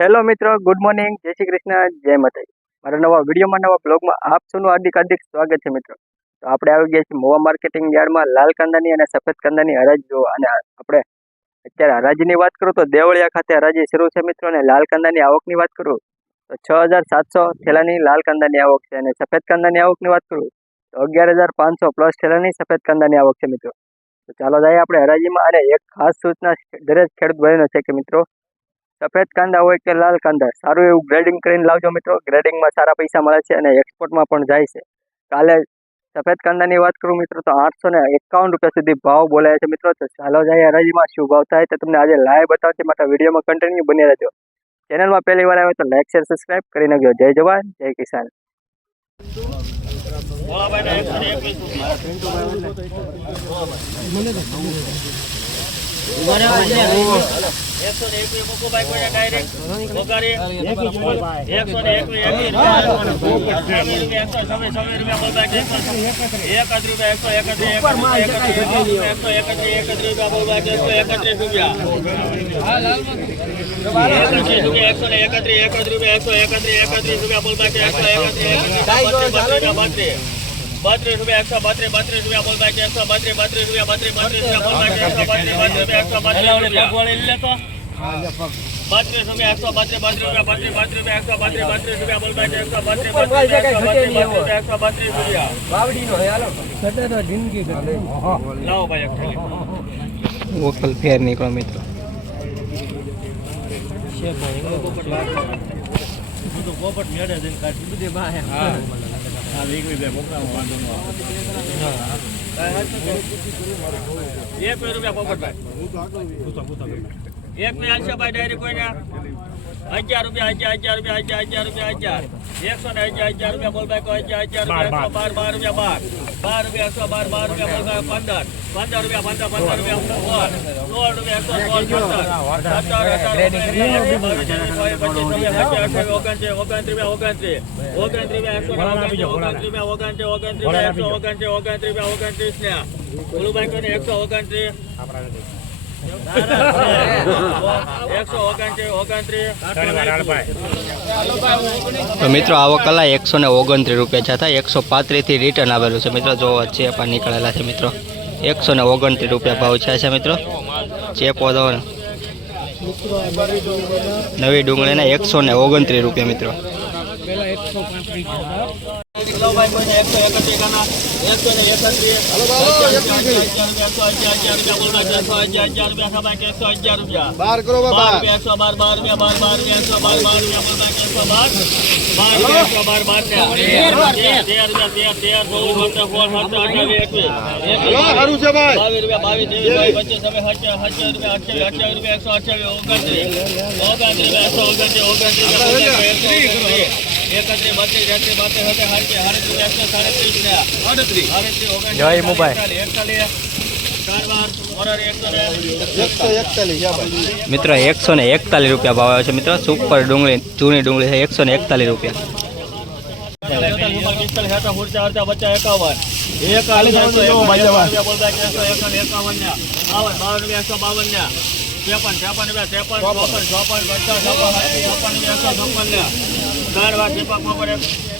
Hello મિત્રો good morning જય શ્રી કૃષ્ણ, જય માતાજી. મારા નવા વિડીયોમાં, નવા બ્લોગમાં આપ સૌનું હાર્દિક હાર્દિક સ્વાગત છે મિત્રો. તો આપણે આવી ગયા છીએ મોવા માર્કેટિંગ યાર્ડમાં લાલ કાંદાની અને સફેદ કાંદાની હરાજી જોવા. અને આપણે અત્યારે હરાજીની વાત કરું તો દેવળિયા ખાતે હરાજી શરૂ છે મિત્રો. અને લાલ કાંદાની આવકની વાત કરું તો છ હજાર સાતસો થેલાની લાલ કાંદાની આવક છે. અને સફેદ કાંદાની આવકની વાત કરું તો અગિયાર હજાર પાંચસો પ્લસ થેલાની સફેદ કાંદાની આવક છે મિત્રો. તો ચાલો જઈએ આપણે હરાજીમાં. અને એક ખાસ સૂચના દરેક ખેડૂત ભાઈનો છે કે મિત્રો સફેદ કાંદા હોય કે લાલ કાંદા, સારું એવું ગ્રેડિંગ કરીને લાવજો મિત્રો. ગ્રેડિંગમાં સારા પૈસા મળે છે અને એક્સપોર્ટમાં પણ જાય છે. કાલે સફેદ કાંદાની વાત કરું મિત્રો, તો આઠસો ને એકાવન રૂપિયા સુધી ભાવ બોલાય છે મિત્રો. તો ચાલો જાય હરાજીમાં, શું ભાવ થાય તો તમને આજે લાઈવ બતાવશે માટે વિડીયોમાં કન્ટિન્યુ બની રહેજો. ચેનલમાં પહેલી વાર આવે તો લાઈક શેર સબસ્ક્રાઈબ કરી નાખજો. જય જવાન, જય કિસાન. એકસો એકત્રીસ રૂપિયા, એકત્રીસ, રૂપિયા એકસો એકત્રીસ, એકત્રીસ રૂપિયા બોલ ભાઈ, એકસો એકત્રીસ. એકત્રીસ રૂપિયા, એકસો ને બત્રીસ, રૂપિયા, એકસો બત્રીસ બત્રીસ રૂપિયા બોલ ભાઈ એકસો બત્રીસ બત્રીસ રૂપિયા બત્રીસ બત્રીસ રૂપિયા બોલ ભાઈ એકસો બત્રીસ બત્રીસ રૂપિયા એકસો બત્રીસ બત્રીસ રૂપિયા એકસો બત્રીસ બત્રીસ રૂપિયા બત્રીસ બત્રીસ રૂપિયા એકસો બત્રીસ બત્રીસ રૂપિયા બોલ ભાઈ એકસો બત્રીસ બત્રીસ એકસો બત્રીસ એકસો બત્રીસ રૂપિયા લાવો ભાઈ એક વોકલ ફેર નીકળો મિત્રો એક બે રૂપિયા પોપટભાઈ. એક બે હાલશે ભાઈ ડાયરી કોઈને? અગિયાર રૂપિયા અગિયાર અગિયાર રૂપિયા અગિયાર રૂપિયા અગિયાર એકસો ને અગિયાર અગિયાર રૂપિયા બોલભાઈ કોઈ અગિયાર અગિયાર રૂપિયા બાર. બાર રૂપિયા બાર. બાર રૂપિયા એકસો બાર બાર રૂપિયા બોલભાઈ પંદર. પંદર રૂપિયા પંદર પંદર રૂપિયા સોળ સોળ રૂપિયા એકસો સોળ પંદર. સત્તર અઢાર ઓગણત્રીસ ઓગણત્રીસ રૂપિયા ઓગણત્રીસ ઓગણત્રીસ રૂપિયા એકસો ને ઓગણત્રીસ રૂપિયા ઓગણત્રીસ ઓગણત્રીસ રૂપિયા એકસો ઓગણત્રીસ ઓગણત્રીસ રૂપિયા ઓગણત્રીસ ને. ગુલુભાઈ કોઈને એકસો ઓગણત્રીસ? તો મિત્રો, આવો કલા એકસો ને ઓગણત્રીસ રૂપિયા છતાં એકસો પાંત્રીસથી રિટર્ન આવેલું છે. મિત્રો જો છે પણ નીકળેલા છે મિત્રો. એકસો ને ઓગણત્રીસ રૂપિયા ભાવ છે છે મિત્રો. ચેપ વધો નવી ડુંગળીના એકસો ને ઓગણત્રીસ રૂપિયા મિત્રો. ગુલાબભાઈ કોઈને એકસો એકત્રીસ એકસો ને એકત્રીસ એકસો અગિયાર રૂપિયા બોલવા એકસો અગિયાર અગિયાર રૂપિયા સભાઈ એકસો અગિયાર રૂપિયા. બાર કરો બાર એકસો બાર બાર રૂપિયા બાર બાર રૂપિયા એકસો બાર બાર રૂપિયા બોલવા એકસો બાર. બાર એકસો બાર બાર તેર રૂપિયા તેર તેર તેર. ચૌદ સત્તર સોળ સત્તર અઠાવીસ એકવીસ હલો સારું છે ભાઈ. બાવીસ રૂપિયા બાવીસ ત્રેવીસ પચીસ સત્યાવીસ અઠ્યાવીસ અઠ્યાવીસ રૂપિયા એકસો અઠ્યાવીસ ઓગણત્રીસ. ઓગણત્રીસ એકસો ઓગણત્રીસ ઓગણત્રીસ એકસો ઓગણત્રીસ જય મોબાઈલ. એકતાલીસ ચાર વાર મોરારી એકસો ને એકસો એકતાલીસ યા ભાઈ મિત્રો એકસો ને એકતાલીસ રૂપિયા ભાવ આવે છે. મિત્રો સુપર ડુંગળી જૂની ડુંગળી છે. એકસો ને એકતાલીસ રૂપિયા.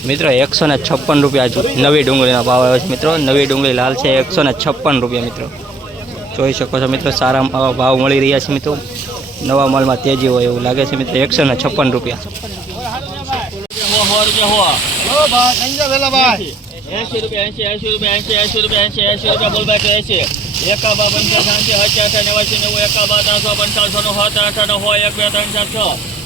મિત્રો એકસો ને છપ્પન રૂપિયા નવી ડુંગળીના ભાવ આવે છે. મિત્રો નવી ડુંગળી લાલ છે એકસો ને છપ્પન રૂપિયા મિત્રો. જોઈ શકો છો મિત્રો સારા ભાવ મળી રહ્યા છે મિત્રો. નવા માલમાં તેજી હોય એવું લાગે છે મિત્રો. એકસો ને છપ્પન રૂપિયા. ભાઈ ભાઈ એસી રૂપિયા એસી એસી રૂપિયા એસી એસી રૂપિયા એસી એસી રૂપિયા બોલ બાકી એસી એકાબા પંચાસી એસી અઠ્યાસી નેવાસી નેવું ત્રણસો હોય એક બે ત્રણ ચાર છ છ રૂપિયા એકસો છ ને ભાઈ ત્રણ છ.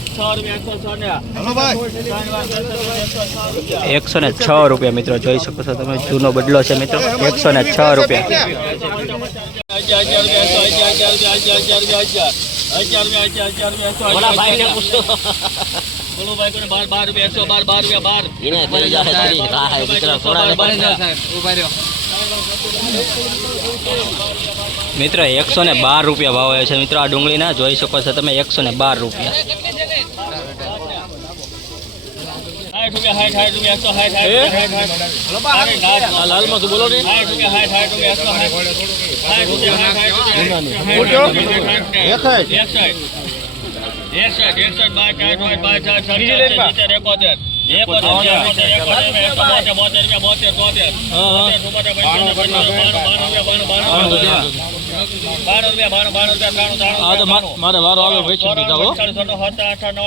એકસો ને છ રૂપિયા મિત્રો જોઈ શકો છો તમે જૂનો બદલો છે મિત્રો. એકસો ને છ રૂપિયા. મિત્ર એકસો ને બાર રૂપિયા ભાવ છે મિત્રો આ ડુંગળીના જોઈ શકો છો તમે એકસો ને બાર રૂપિયા. સાઠ રૂપિયા સાઠ સાઠ રૂપિયા એકસો સાઠ સાઠ લાલમાં તું બોલો ને. સાઠ રૂપિયા સાઠ સાઠ રૂપિયા એકસો સાઠ રૂપિયા સાઠ રૂપિયા. એકસઠ એકસઠ એકસઠ બાર ચાર પાંચ બાર ચાર એકોતેર મારે વારો આવે વેચી દીધા હો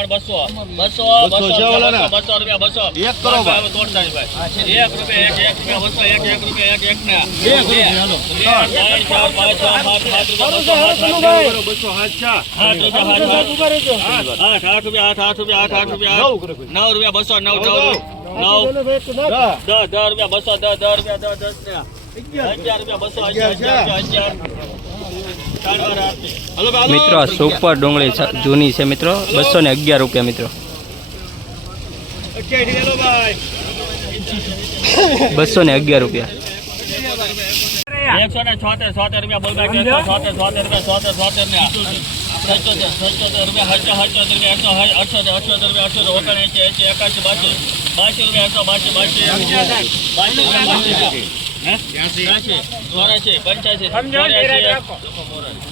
બસો બસો બસો રૂપિયા બસો એક કરો રૂપિયા એક એક રૂપિયા બસો એક એક રૂપિયા એક એક ના બસો, રૂપિયા, આઠ રૂપિયા, આઠ, આઠ રૂપિયા, આઠ, આઠ રૂપિયા, નવ રૂપિયા, બસો, નવ, નવ, નવ. દસ, દસ રૂપિયા, બસો, દસ, દસ રૂપિયા, દસ, દસ ને. અગિયાર. રૂપિયા, બસો, અગિયાર, અગિયાર, અગિયાર. ત્રણ વાર આપી. મિત્રો સુપર ડુંગળી જૂની છે મિત્રો. બસો ને અગિયાર રૂપિયા મિત્રો. બસો ને અગિયાર રૂપિયા. એકસો ને છોતેર છોતેર રૂપિયા બોલતા છોતેર છોતેર રૂપિયા છોતેર છોતેર ને સત્યોતેર રૂપિયા હચો હચોતેર રૂપિયા એકસો અઠ્યોતેર અઠ્યોતર રૂપિયા અઠ્યોતર ઓગણ એંસી એંસી એકાસી બાસી બાસી રૂપિયા એકસો બાસી બાસી બાસી રૂપિયા બાસી ચોરાસી પંચ્યાસી ચોર્યાસી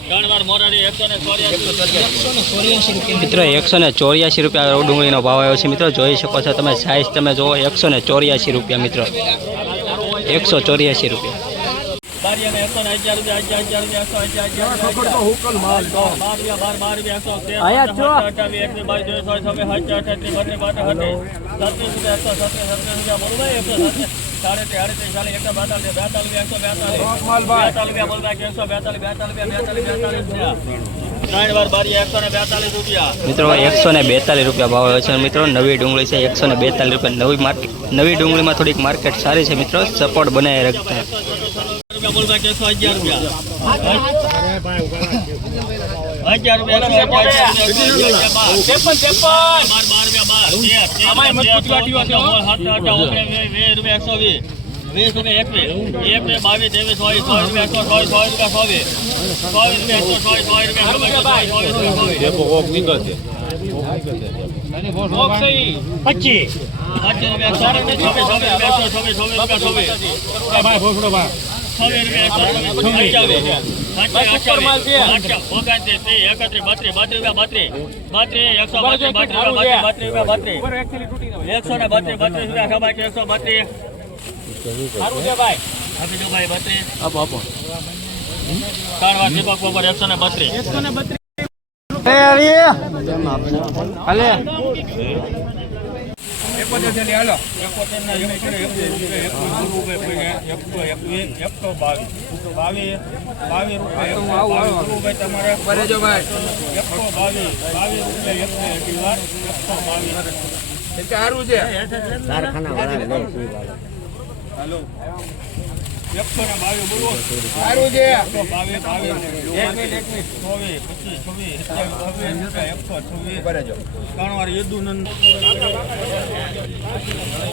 ત્રણ વાર મોરારી એકસો ને ચોર્યાસી. મિત્રો એકસો ને ચોર્યાસી રૂપિયા ડુંગળીનો ભાવ આવ્યો છે. મિત્રો જોઈ શકો છો તમે સાઈઝ તમે જુઓ એકસો ને ચોર્યાસી રૂપિયા મિત્રો. એકસો ચોર્યાસી રૂપિયા. બારીયાને એકસો ને અગિયાર રૂપિયા અગિયાર અગિયાર રૂપિયા એકસો અગિયાર અગિયાર બાર રૂપિયા બાર બાર રૂપિયા એકસો અઠાવી એકવીસ બાવીસ ત્રેવીસ ચોવીસ છવ્વીસ સત્રીસ રૂપિયા એકસો સત્રીસ સત્રીસ રૂપિયા એકસો સત્રીસ સાડત્રીસ આડત્રીસ ચાલીસ એકસો બેતાલીસ બેતાલીસ એકસો બેતાલીસ બેતાલીસ રૂપિયા એકસો બેતાલીસ બેતાલીસ બારી મિત્રો એકસો ને બેતાલીસ રૂપિયા ભાવ આવ્યો છે મિત્રો નવી ડુંગળી છે એકસો ને બેતાલીસ રૂપિયા નવી માર્કેટ નવી ડુંગળીમાં થોડીક માર્કેટ સારી છે મિત્રો સપોર્ટ બનાવી રાખતા રૂપિયા બોલ બાકી એકસો અગિયાર રૂપિયા અગિયાર રૂપિયા એકસો અગિયાર બાર બાર રૂપિયા બાર તેર, તેર, તેર, ચૌદ, પંદર, સોળ, સત્તર, અઢાર, ઓગણીસ, વીસ, વીસ રૂપિયા એકસો વીસ વીસ રૂપિયા એકવીસ એકવીસ બાવીસ ત્રેવીસ ચોવીસ ચોવીસ રૂપિયા એકસો ચોવીસ બત્રીસ રૂપિયા ચોવીસ ચોવીસ એકસો ચોવીસ રૂપિયા. એકસો ચોવીસ ચોવીસ રૂપિયા ચોવીસ પચીસ પચીસ એકસો રૂપિયા ને રૂપિયા છવ્વીસ છવ્વીસ રૂપિયા એકસો છવ્વીસ અઠ્યાવીસ અઠ્યાવીસ ઓગણત્રીસ ત્રીસ બાવીસ. બાવીસ રૂપિયા એકસો રૂપિયા એકસો ને બત્રીસ બત્રીસ રૂપિયા ખબર છે એકસો એકસો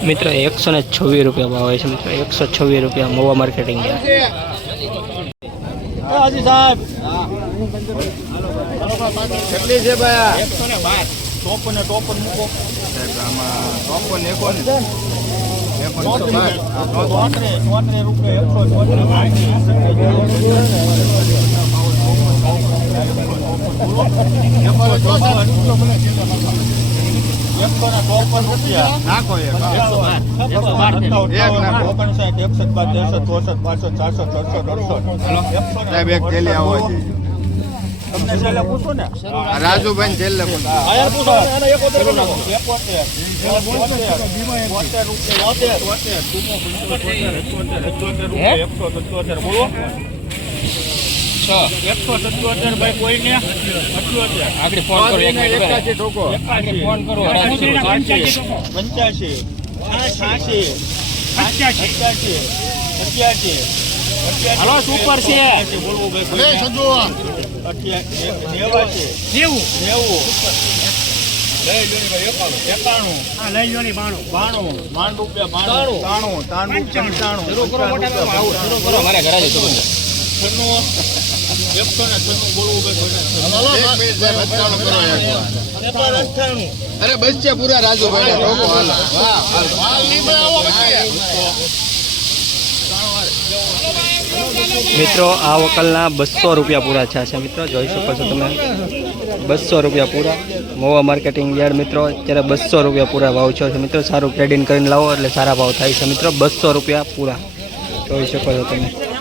મિત્રો એકસો ને છવ્વીસ રૂપિયા ભાવ છે મિત્ર. એકસો છવ્વીસ રૂપિયા મોવા માર્કેટિંગ કેટલી છે ભાઈ એકસો ને બાર. ચોપન ને ચોપન મૂકો. ચોપન એકોન એકસો ને ચોપન રૂપિયા નાખો એક એકસો ઓગણસાઠ એકસઠ બાદ ત્રેસઠ ચોસઠ પાસઠ છાસઠ સડસઠ અડસઠ એકસો ને એક રાજુભાઈ છેલ્લે એકસો સત્યોતેર બોલો. એકસો સત્યોતેર ભાઈ કોઈને? આગળ ફોન કરો એક મિનિટ ભાઈ. એકાશી ઠોકો. ફોન કરો. પંચ્યાસી. પંચ્યાસી. અઠ્યાસી અઠ્યાસી હાલો, સુપર છે. બોલવું ભાઈ નેવું નેવું એકાણું બાણું બાણું રૂપિયા બાણું તાણું તાણું પંચાણું શરૂ કરો મારે ઘરે છન્નું એકસો ને છન્નું બોલવું અરે બસ છે પૂરા રાજુ ભાઈ હાલો વાહ હાલો. મિત્રો, આ વકલના બસો રૂપિયા પૂરા થયા છે. મિત્રો, જોઈ શકો છો તમે. બસો રૂપિયા પૂરા. મોવા માર્કેટિંગ યાર્ડ, મિત્રો, અત્યારે બસો રૂપિયા પૂરા ભાવ છે. મિત્રો, સારું ટ્રેડિંગ કરીને લાવો એટલે સારા ભાવ થાય છે. મિત્રો, બસો રૂપિયા પૂરા. જોઈ શકો છો તમે.